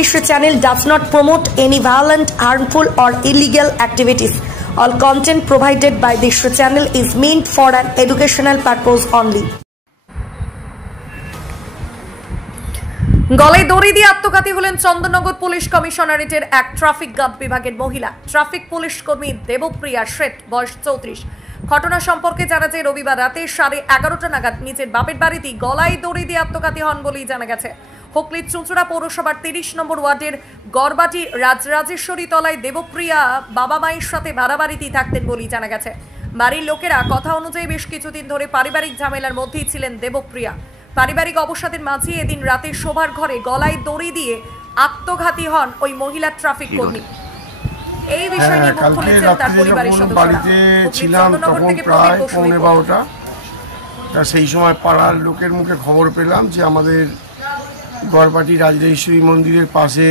This channel does not promote any violent, harmful or illegal activities. All content provided by this channel is meant for an educational purpose only. গলায় দড়ি দিয়ে আত্মঘাতী হলেন Chandannagar police কমিশনারেটের এক traffic guard বিভাগের মহিলা traffic police কর্মী দেবপ্রিয়া শেঠ, বয়স 34। ঘটনা সম্পর্কে জানা যায় রবিবার রাতে 11:30টা নাগাদ নিজের বাপের বাড়িতে গলায় দড়ি দিয়ে আত্মঘাতী হন বলেই জানা গেছে। হুগলির চুঁচুড়া পৌরসভার 30 নম্বর ওয়ার্ডের গড়বাটি রাজরাজেশ্বরী তলায় দেবপ্রিয়া বাবা মায়ের সাথে ভাড়া বাড়িতেই থাকতেন বলেই জানা গেছে। বাড়ির লোকেরা কথা অনুযায়ী বেশ কিছুদিন ধরে পারিবারিক ঝামেলার মধ্যেই ছিলেন দেবপ্রিয়া। পারিবারিক অবসাদের মাঝে এদিন রাতে শোবার ঘরে গলায় দড়ি দিয়ে আত্মঘাতী হন ওই মহিলা ট্রাফিক কর্মী। এই বিষয়ে নিয়ে মুখ খুলেছেন তার পরিবারের সদস্যরা। বাড়িতে ছিলাম তখন প্রায় 12:15টা। সেই সময় পাড়ার লোকের মুখে খবর পেলাম যে আমাদের গড়বাটি রাজরাজেশ্বরী মন্দিরের পাশে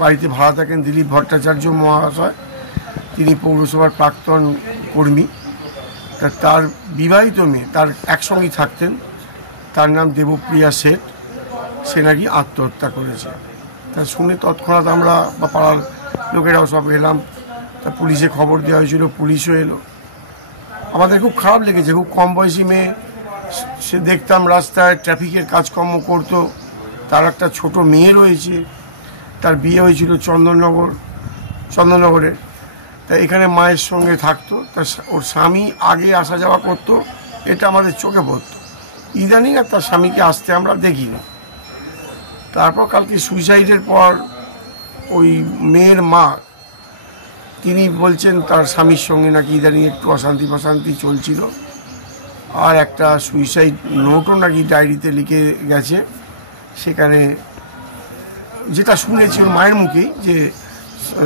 বাড়িতে ভাড়া থাকেন দিলীপ ভট্টাচার্য মহাশয়। তিনি পৌরসভার প্রাক্তন কর্মী। তার বিবাহিত মেয়ে তার একসঙ্গেই থাকতেন, তার নাম দেবপ্রিয়া শেঠ। সে নাকি আত্মহত্যা করেছে। তা শুনে তৎক্ষণাৎ আমরা বা পাড়ার লোকেরাও সব এলাম। তা পুলিশে খবর দেওয়া হয়েছিল, পুলিশও এলো। আমাদের খুব খারাপ লেগেছে। খুব কম বয়সী মেয়ে, সে দেখতাম রাস্তায় ট্রাফিকের কাজকর্ম করতো। তার একটা ছোট মেয়ে রয়েছে, তার বিয়ে হয়েছিল চন্দননগরে। তা এখানে মায়ের সঙ্গে থাকতো। তা ওর স্বামী আগে আসা যাওয়া করতো, এটা আমাদের চোখে পড়তো। ইদানিং আর তার স্বামীকে আসতে আমরা দেখি না। তারপর কালকে সুইসাইডের পর ওই মেয়ের মা তিনি বলছেন তার স্বামীর সঙ্গে নাকি ইদানিং একটু অশান্তি চলছিল। আর একটা সুইসাইড নোটও নাকি ডায়েরিতে লিখে গেছে। সেখানে যেটা শুনেছি ওর মায়ের মুখেই যে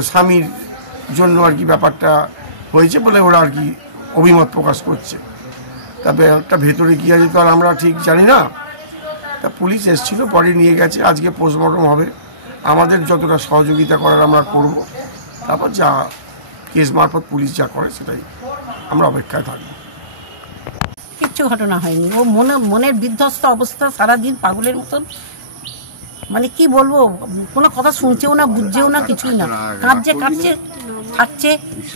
স্বামীর জন্য আর কি ব্যাপারটা হয়েছে বলে ওরা আর কি অভিমত প্রকাশ করছে। তবে একটা ভেতরে কী আছে তো আর আমরা ঠিক জানি না। তা পুলিশ এসেছিল, বডি নিয়ে গেছে। আজকে পোস্টমর্টম হবে। আমাদের যতটা সহযোগিতা করার আমরা করব। তারপর যা কেস মারফত পুলিশ যা করে সেটাই আমরা অপেক্ষায় থাকবো। কিচ্ছু ঘটনা হয়নি। ও মনের বিধ্বস্ত অবস্থা, সারাদিন পাগলের মতন। মানে কি বলবো, কোনো কথা শুনছেও না, বুঝছেও না, কিছুই না। কাঁদছে থাকছে,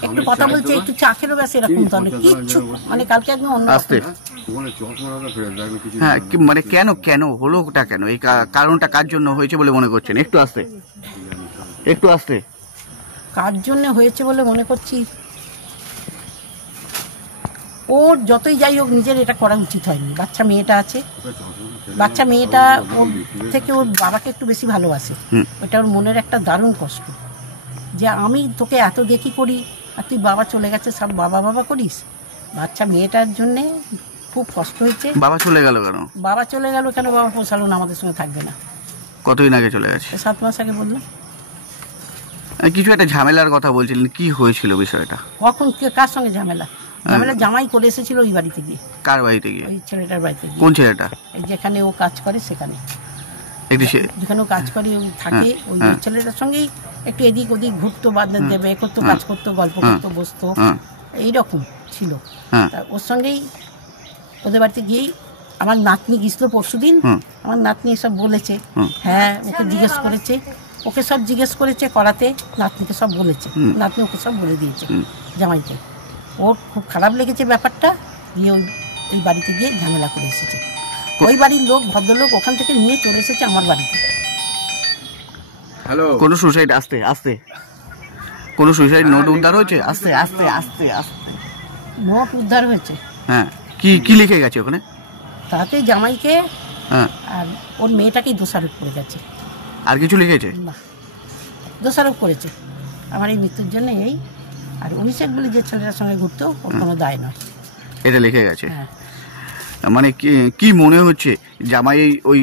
একটু কথা বলছে, একটু চা খেলো, ব্যাস এরকম ধরনের কিচ্ছু। মানে কালকে একদম অন্য। হ্যাঁ, মানে কেন হলো ওটা, কেন এই কারণটা কার জন্য হয়েছে বলে মনে করছেন? একটু আসতে কার জন্য হয়েছে বলে মনে করছি, ওর যতই যাই হোক নিজের এটা করা উচিত হয়নি। বাচ্চা মেয়েটা আছে, বাচ্চা মেয়েটা ওর থেকে ওর বাবাকে একটু বেশি ভালোবাসে। ওটা ওর মনের একটা দারুণ কষ্ট যে আমি তোকে এত দেখি করি আর তুই বাবা চলে গেছে, সব বাবা করিস। বাচ্চা মেয়েটার জন্যে খুব কষ্ট হয়েছে। বাবা চলে গেল কেন? বাবা পোষালো না, আমাদের সঙ্গে থাকবে না। কতদিন আগে চলে গেছে? 7 মাস আগে বললাম। কিছু একটা ঝামেলার কথা বলছিলেন, কি হয়েছিল বিষয়টা? কখন কার সঙ্গে ঝামেলা জামাই করে এসেছিল ওই বাড়িতে গিয়ে। কার বাড়িতে গিয়ে? ওই ছেলেটার বাড়িতে গিয়ে। কোন ছেলেটা? যেখানে ও কাজ করে সেখানে, যেখানে ও কাজ করে থাকে ওই ছেলেটার সঙ্গেই একটু এদিক ওদিক ঘুরতো, বাদে দেবে করতো, কাজ করতো, গল্প করতো, বসতো, এইরকম ছিল। ওর সঙ্গেই ওদের বাড়িতে গিয়েই আমার নাতনি গিয়েছিল পরশুদিন। আমার নাতনি এসব বলেছে। হ্যাঁ, ওকে জিজ্ঞেস করেছে, ওকে সব জিজ্ঞেস করেছে করাতে, নাতনিকে সব বলেছে। নাতনি ওকে সব বলে দিয়েছে জামাইকে। ওর খুব খারাপ লেগেছে ব্যাপারটা, দিয়ে ওই বাড়িতে গিয়ে ঝামেলা করে এসেছে। ওই বাড়ির লোক, ভদ্রলোক ওখান থেকে নিয়ে চলে এসেছে আমার বাড়িতে। কোনো সুসাইড কোনো সুসাইড নোট উদ্ধার হয়েছে? আস্তে নোট উদ্ধার হয়েছে। হ্যাঁ, কি লিখে গেছে ওখানে? তাতে জামাইকে আর ওর মেয়েটাকেই দোষারোপ করে গেছে। আর কিছু লিখেছে না, দোষারোপ করেছে আমার এই মৃত্যুর জন্য। এই আর অভিষেক বলে যে ছেলেটার সঙ্গে ঘুরতো, ওর কোনো দায় নয়, এটা লিখে গেছে। মানে কি মনে হচ্ছে জামাই ওই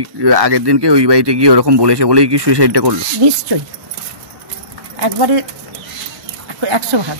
আগের দিনকে ওই বাড়িতে গিয়ে ওরকম বলেছে বলেই কি সুইসাইডটা করলো? নিশ্চয়ই, একবারে 100 ভাগ।